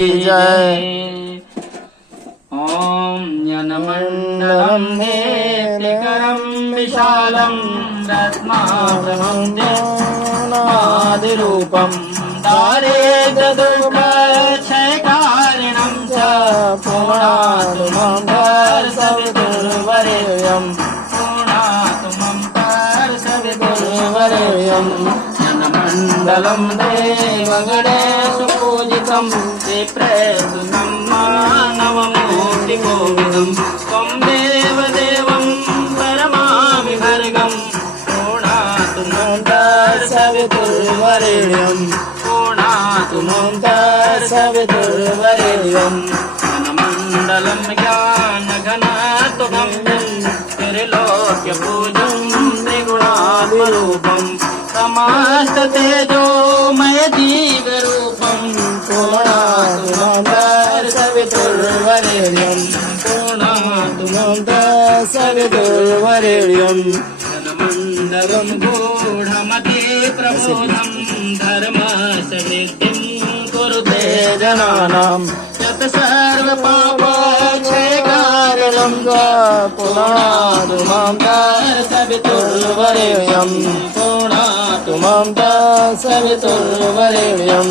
जय। ॐ ज्ञानमण्डलं नेत्रिकरं विशालं रत्नाभरणं दारिद्र्यदुःखक्षयकारिणं च पुनातु मम सवितुर्वरेण्यं ज्ञानमण्डलं देवगणेशपूजितं श्रीप्रेसुतं मानवमूर्तिकोविदं त्वं देवदेवं परमाविभर्गं पुनातु मम सवितुर्वरेण्यं पुनातु मम सवितुर्वरेण्यं ज्ञानमण्डलं ज्ञानघनत्वं त्रिलोक्यपूजं त्रिगुणात्मरूपं समस्ततेजोमय जीवरूपं पुनातु मम सवितुर्वरेण्यं पुनातु मम सवितुर्वरेण्यं ज्ञानमण्डलं गूढमति प्रबोधं धर्मस्य वृद्धिं कुरुते जनानां यत् सर्वपापक्षयकारणं पुनातु मम सवितुर्वरेण्यं पुनातु मम सवितुर्वरेण्यं।